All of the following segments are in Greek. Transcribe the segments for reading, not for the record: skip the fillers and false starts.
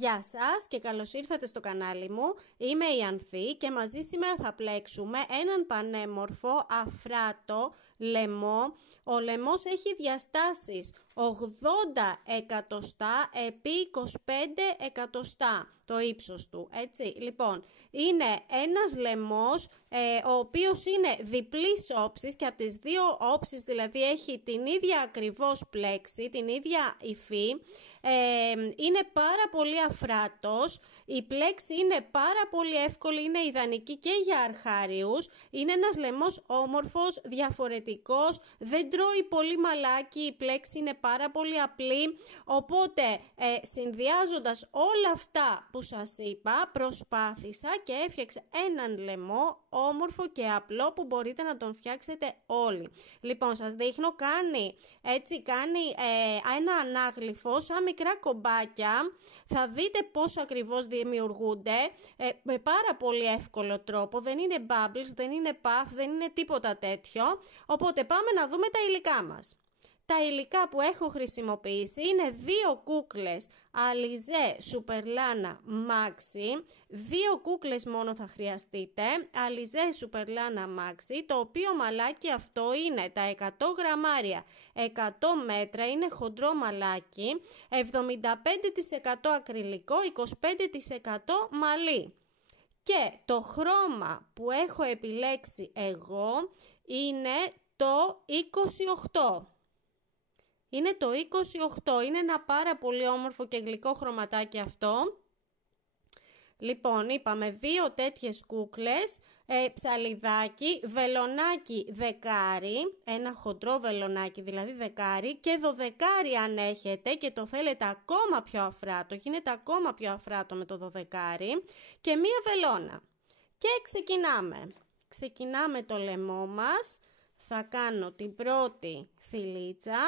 Γεια σας και καλώς ήρθατε στο κανάλι μου. Είμαι η Ανθή και μαζί σήμερα θα πλέξουμε έναν πανέμορφο αφράτο λαιμό. Ο λαιμός έχει διαστάσεις 80 εκατοστά επί 25 εκατοστά το ύψος του, έτσι. Λοιπόν, είναι ένας λαιμός ο οποίος είναι διπλής όψης και από τις δύο όψεις δηλαδή έχει την ίδια ακριβώς πλέξη, την ίδια υφή. Είναι πάρα πολύ αφράτος, η πλέξη είναι πάρα πολύ εύκολη, είναι ιδανική και για αρχάριους. Είναι ένας λαιμός όμορφος, διαφορετικός, δεν τρώει πολύ μαλάκι, η πλέξη είναι πάρα πολύ απλή. Οπότε συνδυάζοντας όλα αυτά που σας είπα, προσπάθησα και έφτιαξα έναν λαιμό όμορφο και απλό που μπορείτε να τον φτιάξετε όλοι. Λοιπόν, σας δείχνω, κάνει ένα ανάγλυφο σαν μικρά κομπάκια. Θα δείτε πώς ακριβώς δημιουργούνται με πάρα πολύ εύκολο τρόπο. Δεν είναι bubbles, δεν είναι puff, δεν είναι τίποτα τέτοιο. Οπότε πάμε να δούμε τα υλικά μας. Τα υλικά που έχω χρησιμοποιήσει είναι 2 κούκλες Alizé Superlana Maxi, 2 κούκλες μόνο θα χρειαστείτε, Alizé Superlana Maxi, το οποίο μαλάκι αυτό είναι τα 100 γραμμάρια, 100 μέτρα, είναι χοντρό μαλάκι, 75% ακριλικό, 25% μαλλί. Και το χρώμα που έχω επιλέξει εγώ είναι το 28. Είναι το 28, είναι ένα πάρα πολύ όμορφο και γλυκό χρωματάκι αυτό. Λοιπόν, είπαμε 2 τέτοιες κούκλες, ψαλιδάκι, βελονάκι δεκάρι, ένα χοντρό βελονάκι δηλαδή δεκάρι και 12 αν έχετε και το θέλετε ακόμα πιο αφράτο, γίνεται ακόμα πιο αφράτο με το 12 και μία βελόνα. Και ξεκινάμε το λαιμό μας, θα κάνω την πρώτη θηλίτσα.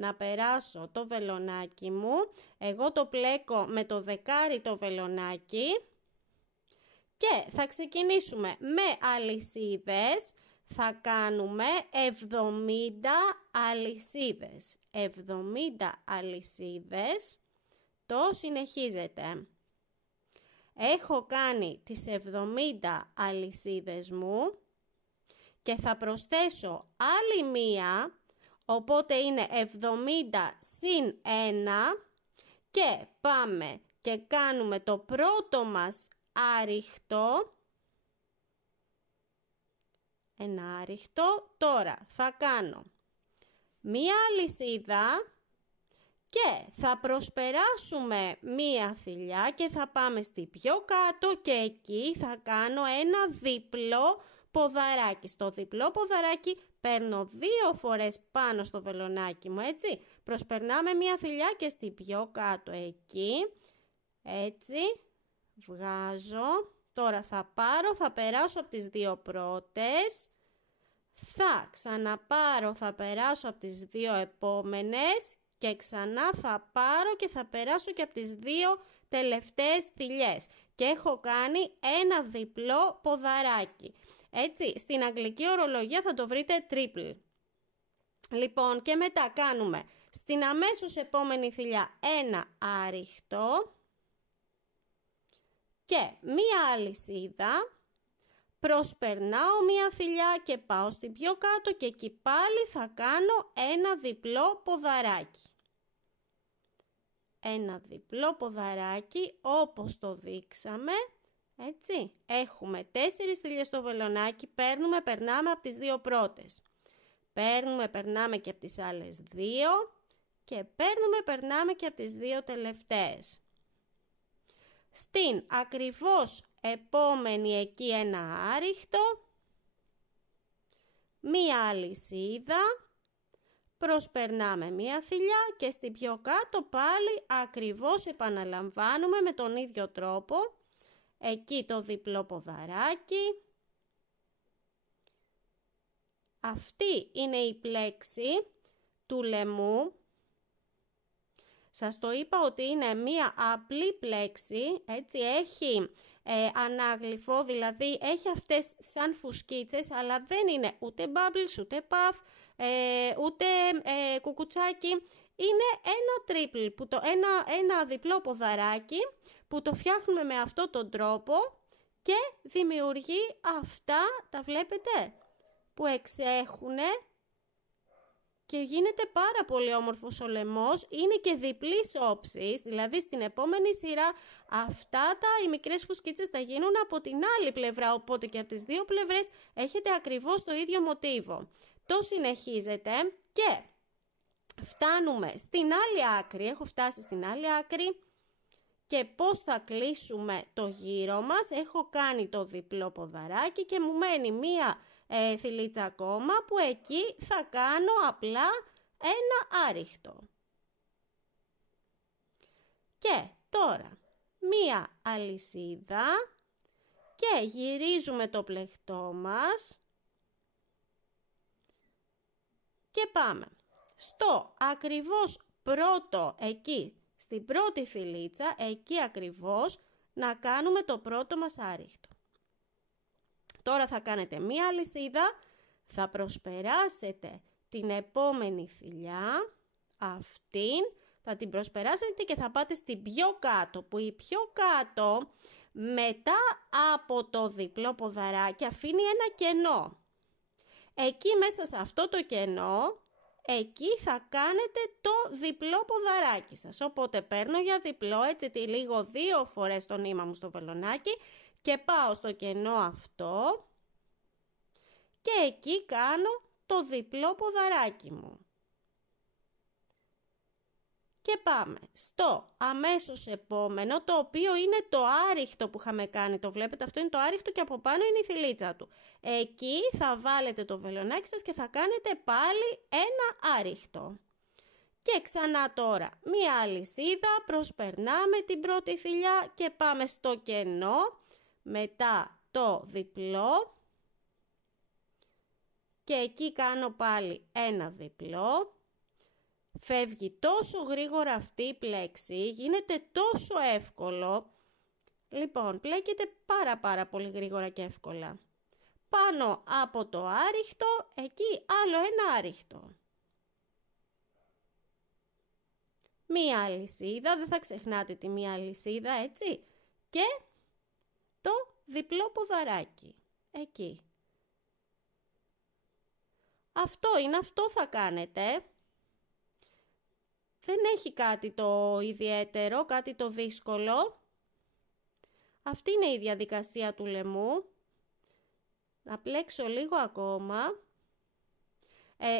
Να περάσω το βελονάκι μου, εγώ το πλέκω με το δεκάρι το βελονάκι και θα ξεκινήσουμε με αλυσίδες, θα κάνουμε 70 αλυσίδες, 70 αλυσίδες, το συνεχίζετε. Έχω κάνει τις 70 αλυσίδες μου και θα προσθέσω άλλη μία. Οπότε είναι 70 συν 1 και πάμε και κάνουμε το πρώτο μας άριχτο. Ένα άριχτο. Τώρα θα κάνω μία αλυσίδα και θα προσπεράσουμε μία θηλιά και θα πάμε στη πιο κάτω και εκεί θα κάνω ένα διπλό ποδαράκι. Στο διπλό ποδαράκι παίρνω 2 φορές πάνω στο βελονάκι μου, έτσι. Προσπερνάμε μία θηλιά και στη πιο κάτω εκεί, έτσι, βγάζω. Τώρα θα περάσω από τις 2 πρώτες, θα ξαναπάρω, θα περάσω από τις 2 επόμενες και ξανά θα πάρω και θα περάσω και από τις 2 τελευταίες θηλιές και έχω κάνει ένα διπλό ποδαράκι. Έτσι, στην αγγλική ορολογία θα το βρείτε triple. Λοιπόν, και μετά κάνουμε στην αμέσως επόμενη θηλιά ένα άριχτο και μία αλυσίδα, προσπερνάω μία θηλιά και πάω στην πιο κάτω και εκεί πάλι θα κάνω ένα διπλό ποδαράκι. Ένα διπλό ποδαράκι όπως το δείξαμε, έτσι. Έχουμε 4 θηλιές στο βελονάκι, περνάμε από τις 2 πρώτες. Περνάμε και από τις άλλες 2 και περνάμε και από τις 2 τελευταίες. Στην ακριβώς επόμενη εκεί ένα άριχτο, μία αλυσίδα, προσπερνάμε μία θηλιά και στην πιο κάτω πάλι ακριβώς επαναλαμβάνουμε με τον ίδιο τρόπο. Εκεί το διπλό ποδαράκι. Αυτή είναι η πλέξη του λαιμού. Σας το είπα ότι είναι μία απλή πλέξη, έτσι, έχει ανάγλυφο, δηλαδή έχει αυτές σαν φουσκίτσες, αλλά δεν είναι ούτε bubbles, ούτε puff, ούτε κουκουτσάκι. είναι ένα διπλό ποδαράκι που το φτιάχνουμε με αυτόν τον τρόπο και δημιουργεί αυτά, τα βλέπετε, που εξέχουνε και γίνεται πάρα πολύ όμορφος ο λαιμός. Είναι και διπλής όψης, δηλαδή στην επόμενη σειρά οι μικρές φουσκίτσες θα γίνουν από την άλλη πλευρά, οπότε και από τις δύο πλευρές έχετε ακριβώς το ίδιο μοτίβο. Το συνεχίζετε και φτάνουμε στην άλλη άκρη, έχω φτάσει στην άλλη άκρη και πώς θα κλείσουμε το γύρο μας. Έχω κάνει το διπλό ποδαράκι και μου μένει μία θηλίτσα ακόμα που εκεί θα κάνω απλά ένα άριχτο. Και τώρα μία αλυσίδα και γυρίζουμε το πλεκτό μας και πάμε στο ακριβώς πρώτο, εκεί στην πρώτη θηλίτσα, εκεί ακριβώς να κάνουμε το πρώτο μας άριχτο. Τώρα θα κάνετε μία αλυσίδα, θα προσπεράσετε την επόμενη θηλιά, αυτήν, θα την προσπεράσετε και θα πάτε στην πιο κάτω, που η πιο κάτω μετά από το διπλό ποδαράκι αφήνει ένα κενό. Εκεί μέσα σε αυτό το κενό, εκεί θα κάνετε το διπλό ποδαράκι σας. Οπότε παίρνω για διπλό, έτσι τυλίγω 2 φορές το νήμα μου στο βελονάκι και πάω στο κενό αυτό και εκεί κάνω το διπλό ποδαράκι μου. Και πάμε στο αμέσως επόμενο, το οποίο είναι το άριχτο που είχαμε κάνει. Το βλέπετε, αυτό είναι το άριχτο και από πάνω είναι η θηλίτσα του. Εκεί θα βάλετε το βελονάκι σας και θα κάνετε πάλι ένα άριχτο. Και ξανά τώρα, μία αλυσίδα, προσπερνάμε την πρώτη θηλιά και πάμε στο κενό, μετά το διπλό και εκεί κάνω πάλι ένα διπλό. Φεύγει τόσο γρήγορα αυτή η πλέξη, γίνεται τόσο εύκολο. Λοιπόν, πλέκεται πάρα πολύ γρήγορα και εύκολα. Πάνω από το άριχτο, εκεί άλλο ένα άριχτο. Μία αλυσίδα, δεν θα ξεχνάτε τη μία αλυσίδα, έτσι. Και το διπλό ποδαράκι, εκεί. Αυτό θα κάνετε. Δεν έχει κάτι το ιδιαίτερο, κάτι το δύσκολο. Αυτή είναι η διαδικασία του λαιμού. Να πλέξω λίγο ακόμα.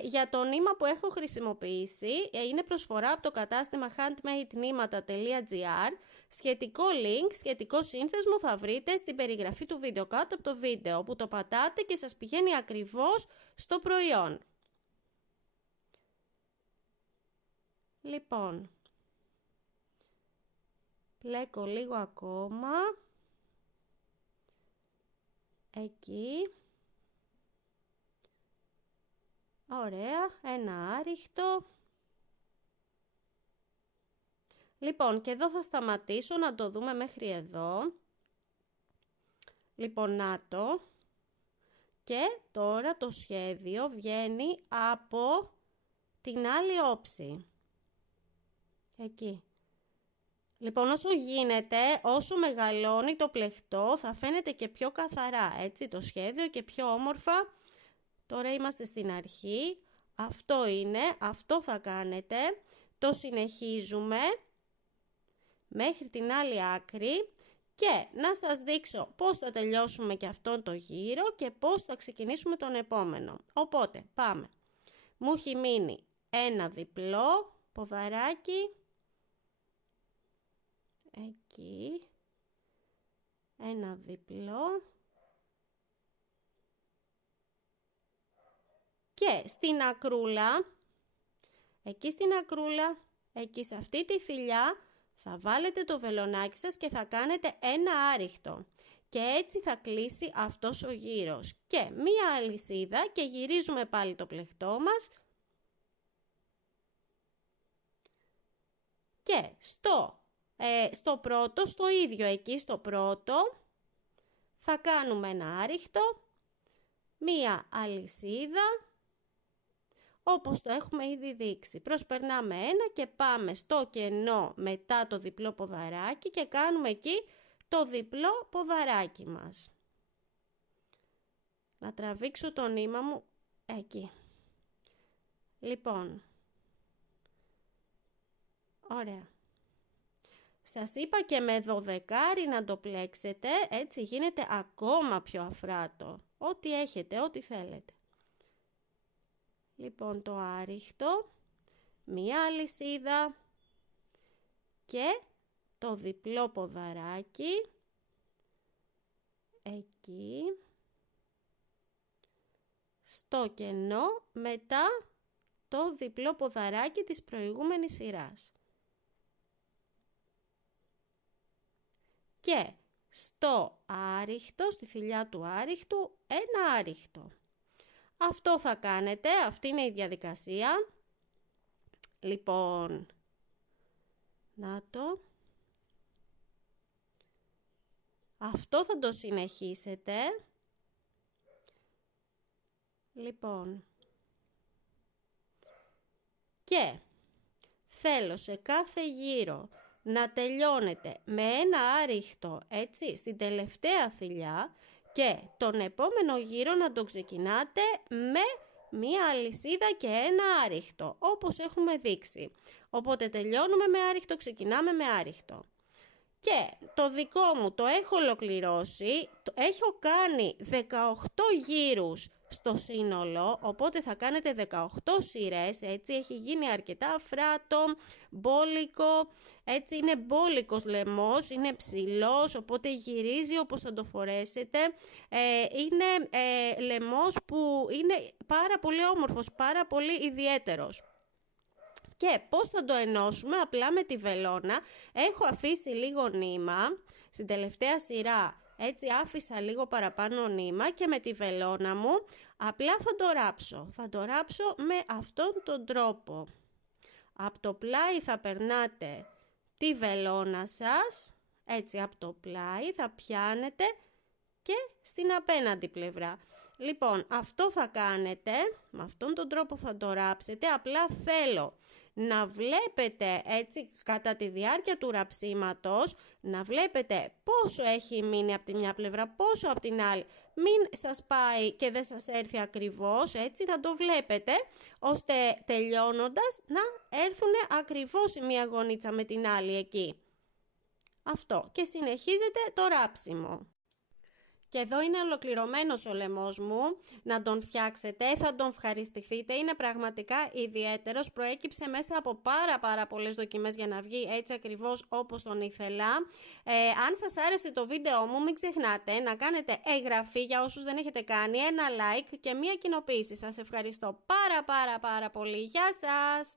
Για το νήμα που έχω χρησιμοποιήσει, είναι προσφορά από το κατάστημα handmadenήματα.gr. Σχετικό link, σχετικό σύνθεσμο θα βρείτε στην περιγραφή του βίντεο, κάτω από το βίντεο, που το πατάτε και σας πηγαίνει ακριβώς στο προϊόν. Λοιπόν, πλέκω λίγο ακόμα, εκεί, ωραία, ένα άριχτο. Λοιπόν, και εδώ θα σταματήσω να το δούμε μέχρι εδώ. Λοιπόν, να το. Και τώρα το σχέδιο βγαίνει από την άλλη όψη. Εκεί. Λοιπόν, όσο γίνεται, όσο μεγαλώνει το πλεκτό, θα φαίνεται και πιο καθαρά, έτσι, το σχέδιο και πιο όμορφα. Τώρα είμαστε στην αρχή. Αυτό είναι, αυτό θα κάνετε. Το συνεχίζουμε μέχρι την άλλη άκρη και να σας δείξω πώς θα τελειώσουμε και αυτόν το γύρο και πώς θα ξεκινήσουμε τον επόμενο. Οπότε, πάμε. Μου έχει μείνει ένα διπλό ποδαράκι. Εκεί, ένα διπλό και στην ακρούλα, εκεί στην ακρούλα, εκεί σε αυτή τη θηλιά θα βάλετε το βελονάκι σας και θα κάνετε ένα άριχτο και έτσι θα κλείσει αυτός ο γύρος και μία αλυσίδα και γυρίζουμε πάλι το πλεκτό μας και στο πρώτο, στο ίδιο εκεί στο πρώτο, θα κάνουμε ένα άριχτο, μία αλυσίδα, όπως το έχουμε ήδη δείξει. Προσπερνάμε ένα και πάμε στο κενό μετά το διπλό ποδαράκι και κάνουμε εκεί το διπλό ποδαράκι μας. Να τραβήξω το νήμα μου εκεί. Λοιπόν, ωραία. Σας είπα και με 12 να το πλέξετε, έτσι γίνεται ακόμα πιο αφράτο. Ό,τι έχετε, ό,τι θέλετε. Λοιπόν, το άριχτο, μία αλυσίδα και το διπλό ποδαράκι, εκεί, στο κενό, μετά το διπλό ποδαράκι της προηγούμενης σειράς. Και στο άριχτο, στη θηλιά του άριχτου, ένα άριχτο. Αυτό θα κάνετε, αυτή είναι η διαδικασία. Λοιπόν, να το. Αυτό θα το συνεχίσετε. Λοιπόν, και θέλω σε κάθε γύρο να τελειώνετε με ένα άριχτο, έτσι, στην τελευταία θηλιά και τον επόμενο γύρο να το ξεκινάτε με μία αλυσίδα και ένα άριχτο, όπως έχουμε δείξει. Οπότε τελειώνουμε με άριχτο, ξεκινάμε με άριχτο. Και το δικό μου το έχω ολοκληρώσει, έχω κάνει 18 γύρους στο σύνολο, οπότε θα κάνετε 18 σειρές, έτσι έχει γίνει αρκετά αφράτο, μπόλικο, έτσι είναι μπόλικος λαιμός, είναι ψηλός, οπότε γυρίζει όπως θα το φορέσετε, είναι λαιμός που είναι πάρα πολύ όμορφος, πάρα πολύ ιδιαίτερος. Και πώς θα το ενώσουμε? Απλά με τη βελόνα έχω αφήσει λίγο νήμα, στην τελευταία σειρά έτσι άφησα λίγο παραπάνω νήμα και με τη βελόνα μου απλά θα το ράψω. Θα το ράψω με αυτόν τον τρόπο. Από το πλάι θα περνάτε τη βελόνα σας, έτσι από το πλάι θα πιάνετε και στην απέναντι πλευρά. Λοιπόν, αυτό θα κάνετε, με αυτόν τον τρόπο θα το ράψετε, απλά θέλω να βλέπετε έτσι κατά τη διάρκεια του ραψίματος, να βλέπετε πόσο έχει μείνει από τη μια πλευρά, πόσο από την άλλη. Μην σας πάει και δεν σας έρθει ακριβώς, έτσι να το βλέπετε, ώστε τελειώνοντας να έρθουν ακριβώς η μία γωνίτσα με την άλλη εκεί. Αυτό και συνεχίζετε το ράψιμο. Και εδώ είναι ολοκληρωμένος ο λαιμός μου, να τον φτιάξετε, θα τον ευχαριστηθείτε, είναι πραγματικά ιδιαίτερος, προέκυψε μέσα από πάρα πολλές δοκιμές για να βγει έτσι ακριβώς όπως τον ήθελα. Αν σας άρεσε το βίντεο μου, μην ξεχνάτε να κάνετε εγγραφή για όσους δεν έχετε κάνει, ένα like και μία κοινοποίηση. Σας ευχαριστώ πάρα πολύ, γεια σας!